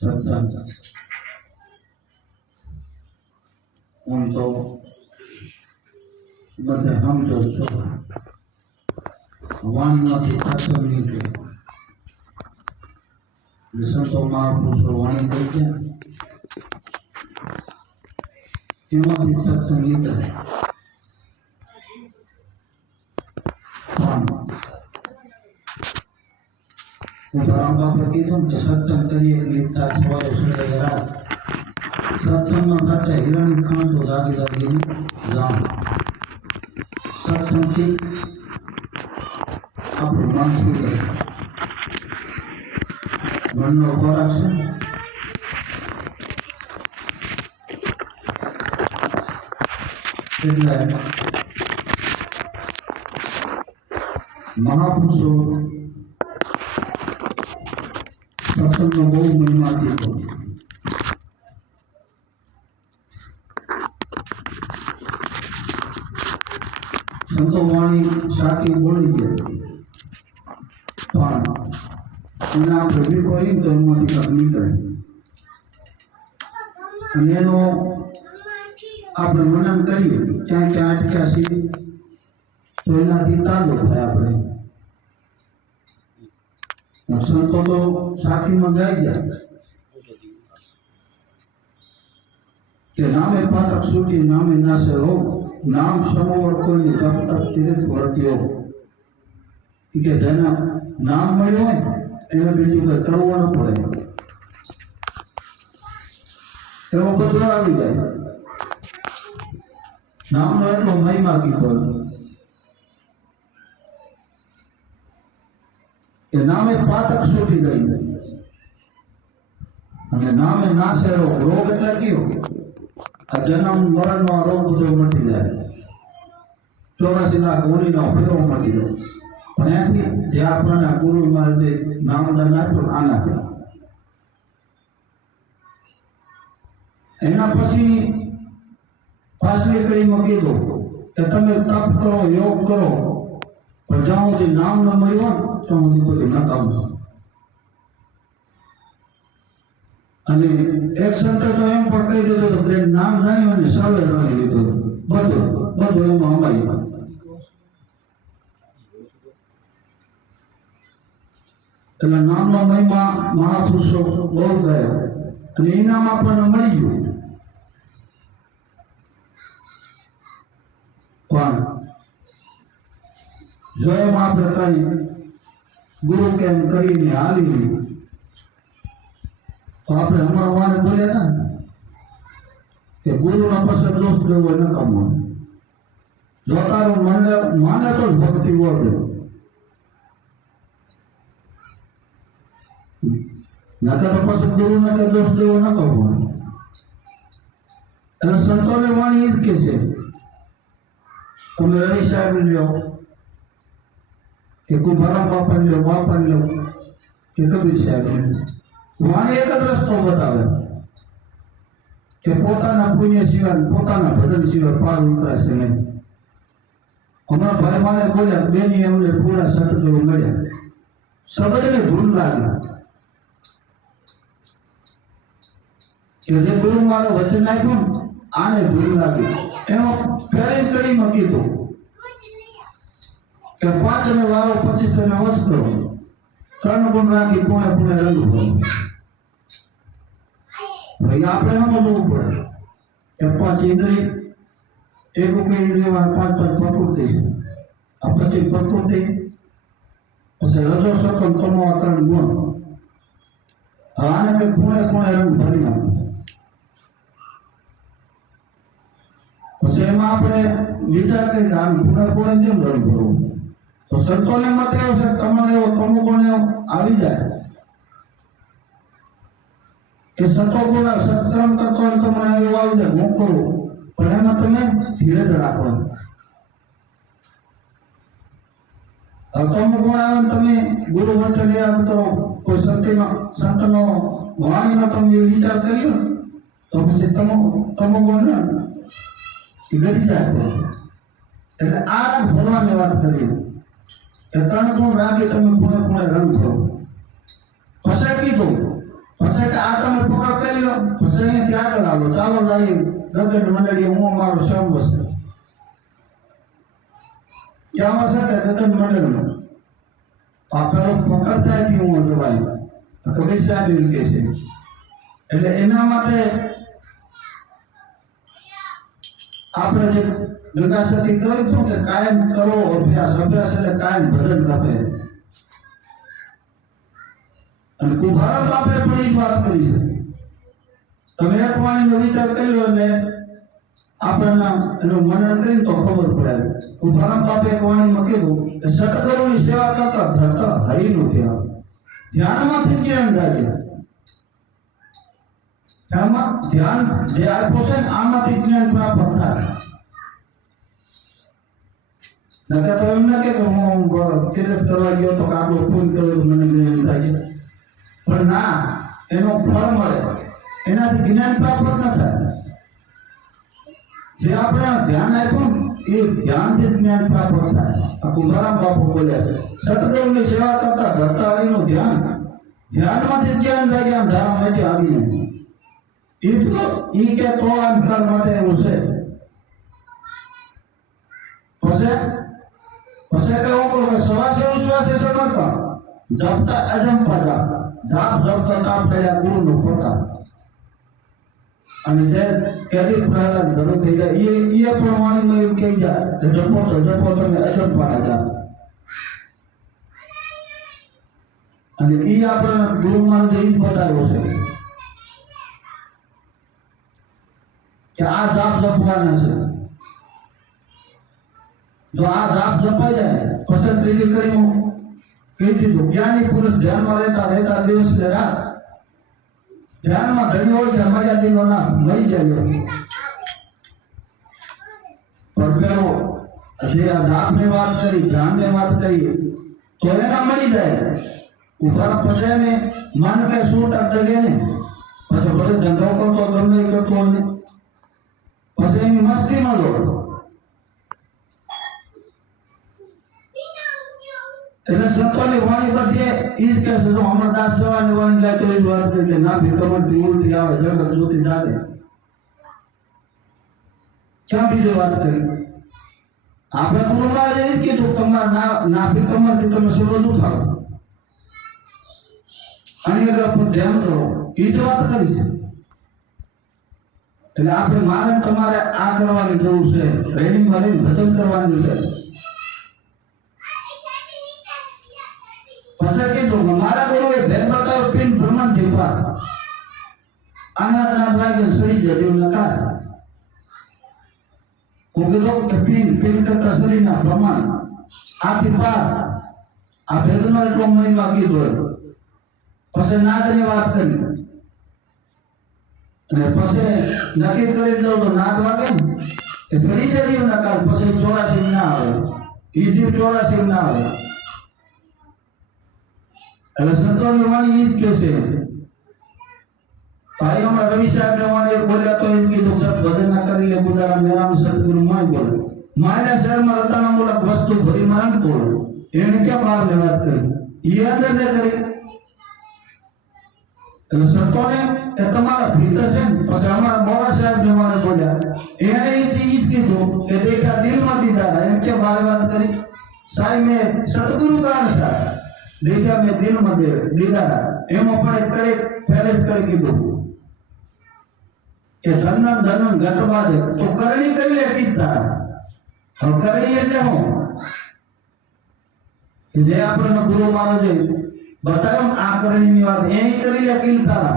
सत्संग हम तो बधे हम जो छो वाणी सत्संग नीचे संतो महापुरुषो वाणी दे गया एमांथी सत्संग नीकळे बापे कीधुं के सत्संग करिए गीता सवारे सुरे रात सत्संग में साचा हिरणी खान तो दादी दादी गाम सत्संग थी આપણું મન શું કરે મનનો ખોરાક છે એટલે મહાપુરુષો સત્સંગનો બહુ મહિમા કીધો સંતો વાણી સાચી બોલી ગયા પણ એને આપણે વિખોરી તો એમાંથી કંઈક નીકળે અને એનો આપણે મનન કરીએ ક્યાં ક્યાં અટક્યા છીએ તો એનાથી તાજો થાય આપણે સંતો તો સાખીમાં ગાઈ ગયા કે નામે પાતક છૂટી નામે નાશે રોગ નામ સમોવર કોઈને તપ તપ તીર્થ વર્ત્યો કે જેના નામ મળ્યું હોય એને બીજું કઈ કરવું ન પડે એમાં બધું આવી જાય નામનો એટલો મહિમા કીધો કે નામે પાતક છૂટી ગઈ અને નામે નાશે રોગ રોગ એટલે કયો આ જન્મ મરણનો આ રોગ બધો મટી જાય 84 લાખ ગુણીનો ફેરો મટી જાય પણ એથી જે આપણને ગુરુ મહારાજે નામદાન આપ્યું આના એના પછી પાછલી કડીમાં કીધું કે તમે તપ કરો યોગ કરો પણ જ્યાં સુધી નામ ન મળ્યું ત્યાં સુધી બધું નકામું અને એક સંતે તો એમ પણ કહી દીધું કે નામ જાણ્યું અને સર્વે જાણી લીધું બધું એમાં અમારી એટલે નામનો મહિમા મહાપુરુષો બહુ ગયા અને ઇનામ આપણને મળી ગયું પણ જો એમ આપણે કઈ ગુરુ કેમ કરીને હાલી તો આપણે હમણાં વાને બોલ્યા હતા કે ગુરુના પાસે દોષ લેવો ન કમવો જો તારું માને તો ભક્તિ વધે નકર પછી ગુરુને કે દોષ લેવો ન કમવો એટલે સંતોને વાણી એ જ કે છે તમે રવિ સાહેબ લ્યો કે કુંભારામ બાપા લ્યો કે કબીર સાહેબ વાણી એક જ રસ્તો બતાવે કે પોતાના પુણ્ય સિવાય પોતાના ભજન સિવાય પાર ઉતરાશે નહીં હમણાં ભાઈ માને બોલ્યા બેની અમને પૂરા સતગુરુ મળ્યા શબ્દને ધૂન લાગી કે જે ગુરુ મારો વચન આપ્યું આને ધૂન લાગી એમાં પહેલી જ કડીમાં કીધું કે 5 અને વારો 25 અને વસ્ત્રો 3 ગુણ રાખી પુણે પુણે રંગ ભરો ભાઈ આપણે સમજવું પડે કે 5 ઇન્દ્રિય એક ઇન્દ્રિયમાં 5 પ્રકૃતિ છે આ પછી પ્રકૃતિ પછી રજો સકલ તમો આ 3 ગુણ આને કે પુણે પુણે રંગ ભરી નાખો પછી એમાં આપણે વિચાર કરી કે આમ પુણે પુણે કેમ રંગ ભરવું તો સંતોને મત એવો છે તમારે એવો તમો ગુણ આવી જાય કે સતો ગુણ સત્કર્મ કરતો હોય તો મને એવું આવી જાય હું કરું પણ એમાં તમે ધીરજ રાખો તમો ગુણ આવે તમે ગુરુ વચન યાદ કરો કોઈ સંતનો વાણીનો તમે વિચાર કર્યો તો પછી તમો ગુણ ગરી જાય એટલે આ ભરવાની વાત કરી કે 3 ગુણ રાખી તમે પુણે પુણે રંગ કરો પછી કીધું પછી કે આ તમે આગળ આવો, ચાલો જઈએ ગગન મંડળી, હું મારો શ્રમ વસ્ત્ર ક્યાં હશે કે ગગન મંડળમાં આ પેલો પકડતા હું જવાય કબીર સાહેબ કે છે. એટલે એના માટે આપણે જે ગંગાસતી કર્યું હતું કે કાયમ કરો અભ્યાસ, અભ્યાસ એટલે કાયમ ભજન કરે. અને કુંભારા બાપે પણ એ જ વાત કરી છે. તમે એક વાણીનો વિચાર કર્યો એટલે આપણને એનું મનન કરીને તો ખબર પડે. કુંભારામ બાપે એક વાણીમાં કીધું કે સતગુરુની સેવા કરતા ધરતા હરિનું ધ્યાન, ધ્યાનમાંથી જ્ઞાન જાગે. ધ્યાનમાં ધ્યાન જે આપ્યો છે ને આમાંથી જ્ઞાન પ્રાપ્ત થાય. નકર તો એમ ના કે હું તીર્થ કરવા ગયો તો આટલો ફૂલ કર્યો મને જ્ઞાન થાય, પણ ના, એનો ફળ મળે, એનાથી જ્ઞાન પ્રાપ્ત ન થાય. જે આપણે ધ્યાન આપ્યું એ ધ્યાનથી જ્ઞાન પ્રાપ્ત થાય. આ કુંભારામ બાપુ બોલ્યા છે સતગુરુની સેવા કરતા ધરતા હરિનું ધ્યાન, ધ્યાનમાંથી જ્ઞાન જાગ્યા ધારા માટે આવી નહીં. ઈ કે તો અંધકાર માટે એવું છે. પછી કેવું કહું કે શ્વાસે ઉશ્વાસે સમર્પણ, જપતા અજંપા જાપ, જાપ જપતા તાપ પડ્યા ગુરુનો પોતા. અને જે કેદી પ્રહલાદ ધરો થઈ જાય એ પણ વાણીમાં એવું કહી જાય કે જપો તમે અજંપા જાપ. અને એ આપણે ગુરુમાં જે બતાવ્યો છે કે આ જાપ જપવાના છે. જો આ જાપ જપાઈ જાય પછી ત્રીજી કડીમાં કહી દીધું જ્ઞાની પુરુષ ધ્યાનમાં રહેતા દિવસ ને રાત ધ્યાનમાં ધણી હોય છે અમારા દિનો ના મળી જાય. પણ પેલો જે આ જાપની વાત કરી, ધ્યાનની વાત કરી તો એના મળી જાય. ઉભા પછી ને મન કે શું ટકે ને પછી ભલે ધંધો કરતો ગમે એ કરતો ને પછી એની મસ્તી ન લો. એટલે સંતોની વાણી બધી ઈ જ કહે છે. જો અમરદાસ સવારની વાણી ગાય તો એ જ વાત કરી કે ના ભીખમણથી ઉલટી આવે જગત જ્યોતિ જાગે. ક્યાં બીજી વાત કરી? આપણે ગુરુમાં એ જ કીધું તમારા ના ભીખમણથી તમે સરોજ ઉઠાવો અને પર ધ્યાન કરો, એ જ વાત કરી છે. એટલે આપણે મારે તમારે આ કરવાની જરૂર છે, ટ્રેનિંગમાં રહીને ભજન કરવાની છે. પછી કીધું મારા ગુરુએ ભેદ બતાવ્યો પિન બ્રહ્માંડ દીપા આના નામ લાગે સહી જજો નકાર. કીધું કે પિન કરતા શરીરના પ્રમાણ આથી પાર આ ભેદનો એટલો મહિમા કીધો. પછી નાદની વાત કરી અને પછી નક્કી કરી દો તો નાદ વાગે ને કે સરી જજો નકાર. પછી 84 ના આવે, ઈ જીવ 84 ના આવે. એટલે સંતોની વાણી ઈ જ કે છે. ભાઈ હમણાં રવિ સાહેબ ને વાણી બોલ્યા તો એ કીધું સત ભજન ના કરી લે ગુજારા મેરાનું સતગુરુ માય બોલે. માયના શહેરમાં રતાના મૂળક વસ્તુ ભરી માંગ બોલે. એને ક્યાં બહાર ની વાત કરી? એ અંદર ને કરી. એટલે સંતોને એ તમારા ભીતર છે ને. પછી અમારા મોરા સાહેબ ને વાણી બોલ્યા એને ઈ જ કીધું કે દેખા દિલમાં દીદારા. એને ક્યાં બહાર વાત કરી? સાહેબ મેં સતગુરુ કાળ સાહેબ દેખ્યા મેં દિલમાં દીદારા. એમાં પણ એક કરે પહેલે જ કરી કીધું કે ધનન ઘટવા દે તો કરણી કરી લે કીધા. હવે કરણી એટલે હું કે જે આપણને ગુરુ માનો છે બતાવ્યો આ કરણીની વાત એ કરી લે કીધા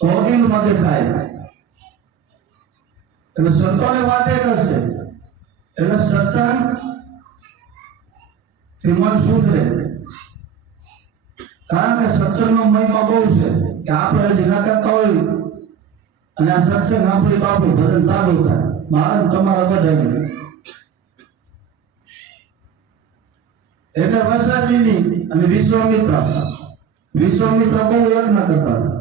તો દિલમાં દેખાય. એટલે સંતોની વાત એક જ છે. એટલે સત્સંગ થી મન સુધરે. કારણ કે સત્સંગનો મહિમા બહુ છે કે આપણે જે ન કરતા હોય અને આ સત્સંગ આપણી બાપુ ભજન ચાલુ થાય મારે તમારા બધાને. એટલે વસરાજીની અને વિશ્વામિત્ર બહુ યજ્ઞ કરતા હતા,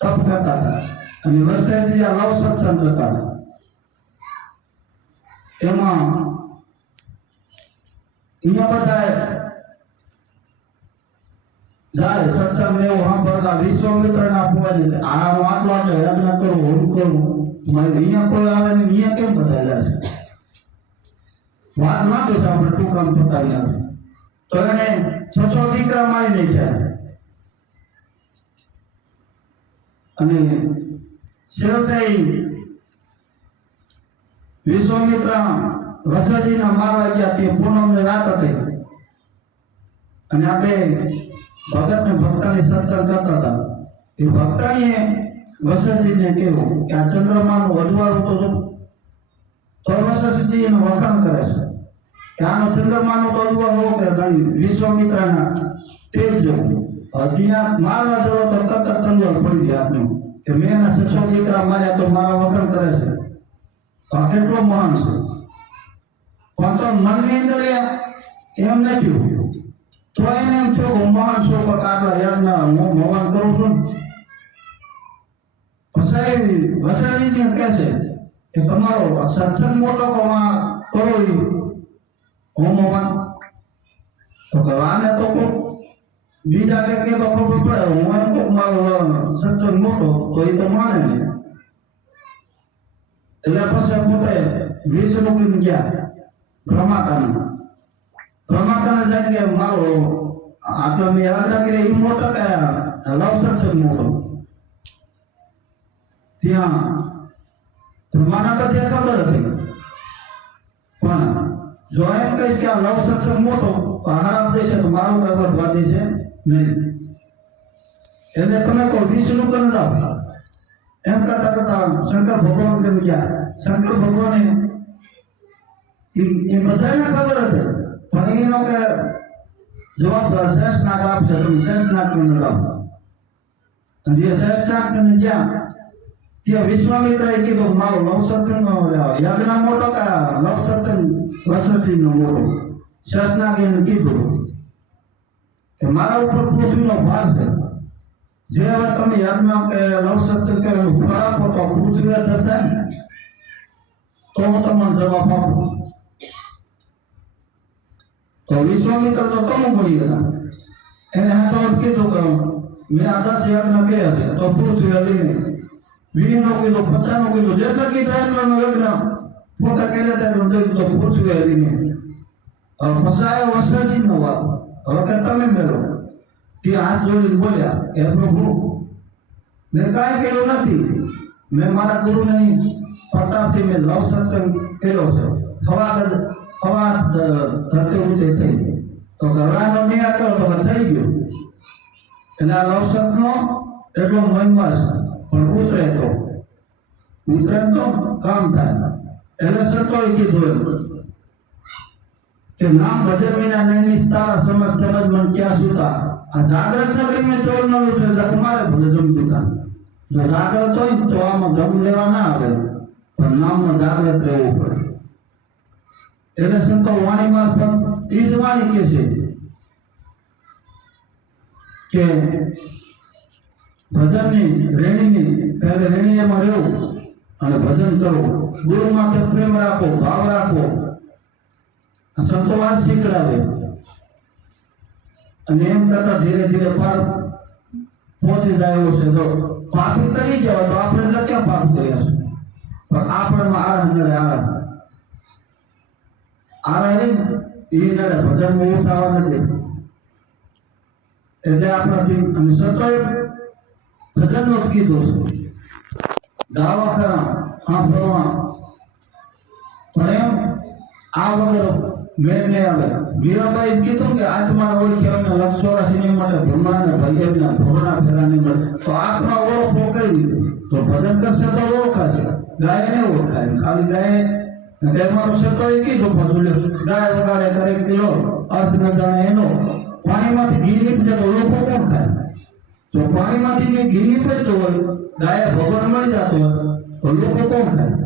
તપ કરતા હતા અને વસરાજી આ લવ સત્સંગ કરતા હતા. એમાં અહીંયા બધા જાય સત્સંગ ને એવું સાંભળતા વિશ્વામિત્રના પોવાને આ હું આટલો આટલો યજ્ઞ કરું હું કરું મારે અહીંયા કોઈ આવે ને અહીંયા કેમ બધા જાય છે વાત ના તો આપણે ટૂંકામાં પતાવી નાખે તો એને છ દીકરા મારી નહીં જાય અને છેવટે વિશ્વામિત્ર વસરાજીના મારવા ગયા તે પૂનમની રાત હતી અને આપણે ભગત ને ભક્તાની સત્સંગ કરતા હતા એ ભક્તાણીએ વસરાજીને કહ્યું કે આ ચંદ્રમાનું અજવાળું તો વસરાજી એનું વખાણ કરે છે કે આનો ચંદ્રમાનો તો અજવાળો કે ઘણી વિશ્વામિત્રના તેજ જેવું ત્યાં મારવા જવો તો તરત તલવાર પડી જાય આપનું કે મેં એના 600 દીકરા માર્યા તો મારા વખાણ કરે છે આ કેટલો મહાન છે પણ તો મનની અંદર એમ નથી તો એને એમ થયું હું મહાન છું પણ આટલા યજ્ઞ હું હવન કરું છું પછી વસરાજીને કહે છે કે તમારો સત્સંગ મોટો કરો હોમ હવન તો આને તો બીજા કે તો ખબર પડે હું એમ કહું મારો સત્સંગ મોટો તો એ તો માને નહીં એટલે પછી પોતે વિષ મૂકીને ગયા બ્રહ્માકાને જાય કે મારો આટલો મેં યાદ કરે એ મોટો કે લવ સત્સંગ મોટો ત્યાં બ્રહ્માના બધી ખબર હતી પણ જો એમ કહીશ કે આ લવ સત્સંગ મોટો તો આરામ દેશે તો મારું કઈ વધવા દેશે નહીં એટલે તમે કહો વિષ્ણુ કરી જાઓ એમ કરતા કરતા શંકર ભગવાન કેમ ગયા શંકર ભગવાને એ બધાને ખબર હતી પણ એનો કે જવાબ શેષનાગ આપશે તમે શેષનાગ ને લાવો અને જે શેષનાગ ને ગયા ત્યાં વિશ્વામિત્રએ કીધું મારો લવ સત્સંગ યજ્ઞ મોટો કે લવ સત્સંગ વસતીનો મોટો શેષનાગ એને કીધું કે મારા ઉપર પૃથ્વીનો ભાર છે જે હવે તમે યજ્ઞ કે લવ સત્સંગ કે ફળ આપો તો પૃથ્વી અધર થાય ને તો હું તમને જવાબ આપું તો વિશ્વામિત્ર તો તમો મળી ગયા એને હાથો કીધું કે મેં આ 10 યજ્ઞ કર્યા છે તો પૃથ્વી લઈને 20 નો કીધું 50 નો કીધું જેટલા કીધા એટલાનો યજ્ઞ પોતા કર્યા ત્યારે દઈ તો પૃથ્વી લઈને ફસાયો વસરાજી નો વાત હવે કે તમે મેળો તે હાથ જોડીને બોલ્યા હે પ્રભુ મેં કાંઈ કર્યું નથી મેં મારા ગુરુને પ્રતાપથી મેં લવ સત્સંગ કર્યો છે હવા ધરતી ઊંચે થઈ તો ગરવાનો નિયા કરો તો થઈ ગયો એટલે આ લવ સત્સંગનો એટલો મહિમા છે પણ ઉતરે તો કામ થાય એટલે સંતોએ કીધું કે નામ ભજન વિના નહીં તારા સમજ મન ક્યાં સુતા આ જાગ્રત નગરી में ચોર ન ઉઠે જખ મારે ભલે જમતું તા જો જાગ્રત હોય તો આમાં જમ લેવા ના આવે પણ નામમાં જાગ્રત રહેવું પડે એટલે સંતો વાણી મારફત એ જ વાણી કે છે કે ભજનની રેણીની પહેલે રેણીમાં રહેવું અને ભજન કરવું ગુરુ માથે પ્રેમ રાખો ભાવ રાખો સંતો વાત શીખડાવે અને એમ કરતા ધીરે ધીરે પાર પહોંચી જાય એવો છે તો પાપી કરી જવા તો આપણે એટલે ક્યાં પાપ કર્યા છે પણ આપણમાં આરામ નડે આરામ એ નડે ભજનમાં ઉઠાવા નથી એટલે આપણાથી અને સંતોએ ભજનનો જ કીધું છે ગાવા ખરા હા ફરવા પણ એમ આ વગર મેળ નહીં આવે મીરાબાઈ કીધું કે આત્મા ઓળખ્યા લક્ષોરાશી માટે ભ્રમણા ભૈયા ભોગના ફેરાની મળે તો આત્મા ઓળખો કઈ રીતે તો ભજન કરશે તો ઓળખાશે ગાય ને ઓળખાય ખાલી ગાય મારું શબ્દ એ કીધું પાછું ગાય વગાડે કરે કિલો અર્થ ન જાણે એનો પાણીમાંથી ઘી નીકળે તો લોકો કોણ ખાય તો પાણીમાંથી ઘી નીકળતું હોય ગાય ભગવાન મળી જતો હોય તો લોકો કોણ ખાય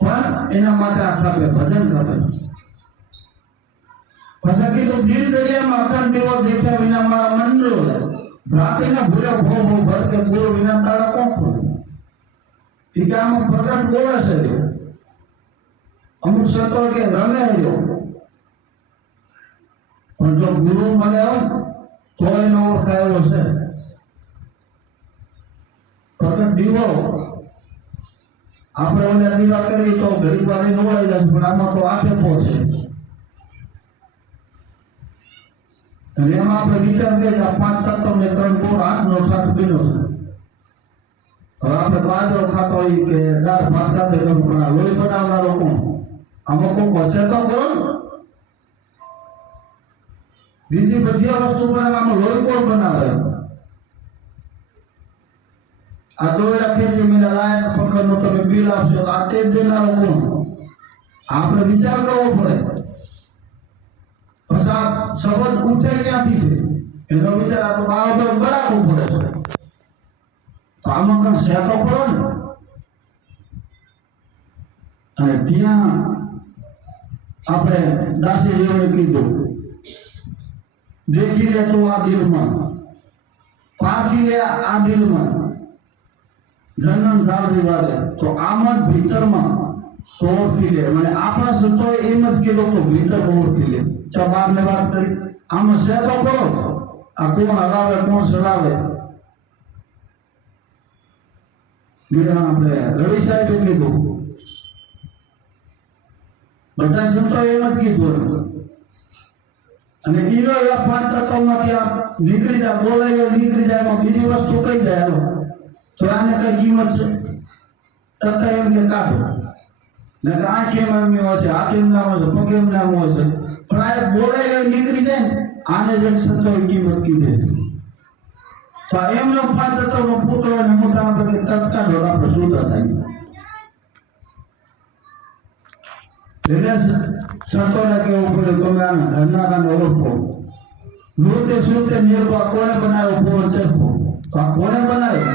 પણ એના માટે આ ખપે ભજન ખપે પછી કીધું દિલ દરિયામાં અખંડ દેવો દેખ્યા વિના મારા મંડળો ભ્રાતિના ભૂલ્યા ભો ભો ભરકે ગુરુ વિના તારા કોણ ખોલે ટીકામાં પ્રગટ બોલે છે અમુક સંતો કે રમે રહ્યો પણ જો ગુરુ મળ્યા હોય તો એનો ઓળખાયેલો છે. પ્રગટ દીવો આપણે ઓલે દીવા કરીએ તો ઘડી વાર નોળાઈ જાય, પણ આમાં તો આટેપો છે. અને એમાં આપણે વિચાર કરીએ કે આ 5 તત્વ ને 3 ગુણ 8 નો ઠાઠ બન્યો છે. હવે આપણે બાજરો ખાતો હોય કે દાળ ભાત ખાતે કરવું, પણ આ લોહી બનાવનારો કોણ? આમાં કોઈ હશે તો કરો ને. બીજી બધી વસ્તુ બનાવવામાં લોહી કોણ બનાવે? આ દોયડા ખેંચી મેલા લાયન પકડનો તમે બિલ આપશો, આ તે દેનારો કોણ? આપણે વિચાર કરવો પડે. બસ આ શબ્દ ઉઠે ક્યાંથી છે એનો વિચાર આ તો બારોબર બનાવવું પડે છે. તો આમાં કંઈક સેતો કરો ને. અને ત્યાં આપણે દાસી જેવડે કીધું, દેખી લે તો આ દિલમાં, પાકી લે આ દિલમાં, જનન જાળવી વાલે. તો આમ જ ભીતરમાં તો ઓળખી લે. મને આપણા સંતોએ એમ જ કીધું તો ભીતર ઓળખી લે. બહાર ને વાત કરી, આમાં સેતો કરો. આ કોણ હલાવે કોણ ચલાવે? આપણે રવિ સાહેબે કીધું, બધા સંતોએ એમ જ કીધું. અને ઈનો એવા 5 તત્વોમાંથી આ નીકળી જાય, બોલાય નીકળી જાય, એમાં બીજી વસ્તુ કઈ જાય તો આને કઈ કિંમત છે? તથા એમ કે કાઢો ને કે આંખ એમ એમની હોય છે, હાથ એમ ના હોય છે, પગ એમ ના હોય છે, પણ આ બોલાય નીકળી જાય ને આને જ સંતોએ કિંમત કીધી છે. તો એમનો 5 તત્વનો પુત્ર અને મોટા આપણે તરત કાઢો આપણે શુદ્ધ થાય. એટલે સંતોને કેવું પડે તમે આના ઘરનારાને ઓળખો. નૃત્ય શ્રુત્ય નિર્ભર કોને બનાવ્યો? પૂર્ણ ચરખો. તો આ કોને બનાવ્યો?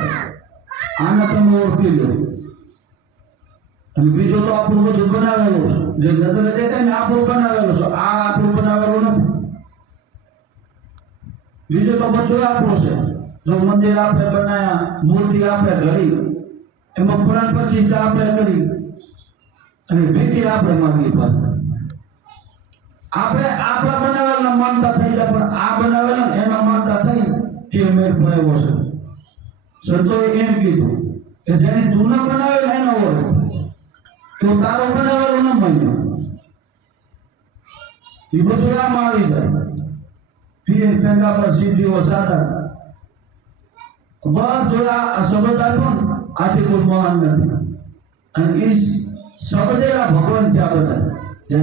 આને તમે ઓળખી લો. અને બીજો તો આપણું બધું બનાવેલું છે, જે નજરે દેખાય ને આપણું બનાવેલું છે. આ આપણું બનાવેલું નથી. બીજું તો બધું આપણું છે. જો મંદિર આપણે બનાવ્યા, મૂર્તિ આપણે ઘડી, એમાં પુરાણ પ્રતિષ્ઠા આપણે કરી, અને ભીતિ આપણે માંગી પાસે. આપણે આપણા બનાવેલા માનતા થઈ જાય, પણ આ બનાવેલા એના માનતા થઈ તે મેળ પડેલો છે. સંતોએ એમ કીધું કે જેની તું ન બનાવેલા એનો ઓળખ, તો તારો બનાવેલો ન બન્યો. એ બધું આમ આવી જાય. પીર પેંગા સિદ્ધિઓ સાધા બધું આ શબ્દ આપ્યો ને આથી કોઈ મહાન નથી. અને એ શબ્દેલા ભગવાન થયા બધા.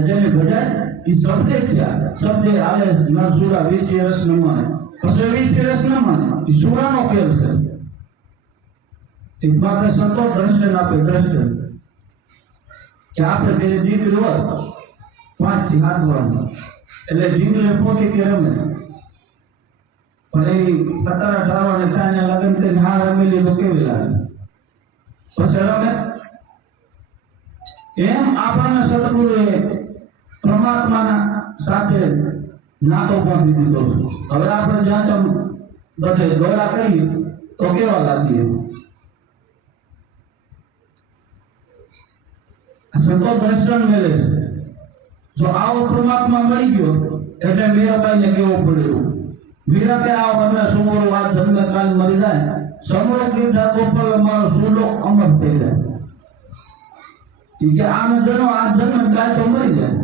જેને ભજાય એ શબ્દે થયા. શબ્દે આલે ન સુરા 20 રસ ન માને, પછી 20 રસ ન માને. એ સુરાનો ખેલ છે. એક માત્ર સંતો દર્શન આપે, દર્શન કે આપણે તેને દીકરી હોય 5 થી 7 વર્ષ એટલે દીકરીને પોતે કે રમે, પણ એ 17-18 ને ત્યાં લગ્ન કરીને હા રમી લીધો કેવી લાગે? પછી રમે. એમ આપણને સદગુરુએ પરમાત્માના સાથે નાતો બાંધી દીધો છે. હવે આપણે જ્યાં ત્યાં બધે દોરા કરીએ તો કેવા લાગીએ? સંતો દર્શન મેળે છે. જો આવો પરમાત્મા મળી ગયો એટલે મીરાબાઈને કેવું પડ્યું? મીરા કે આ મને સમોરો આ જન્મ કાલ મરી જાય, સમોરો કીધા ગોપાલ મારો સુલો અમર થઈ જાય. કે આનો જન્મ આ જન્મ કાલ તો મરી જાય.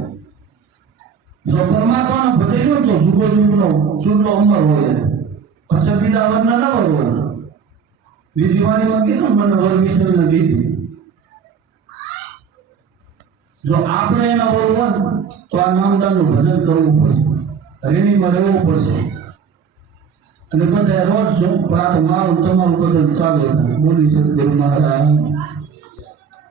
જો પરમાત્માનો ભજેલો તો જુગો જુગનો સુલો અમર હોય. પછી બીજા વરના ન હોય. બીજી વાણીમાં કીધું મને વર વિસર્જન દીધી. જો આપણે એના વર તો આ નામદાનનું ભજન કરવું પડશે, રેણીમાં રહેવું પડશે. અને બધા રોજ શું પણ આ તો મારું તમારું બધું ચાલુ થાય. બોલી સદગુરુ મહારાજ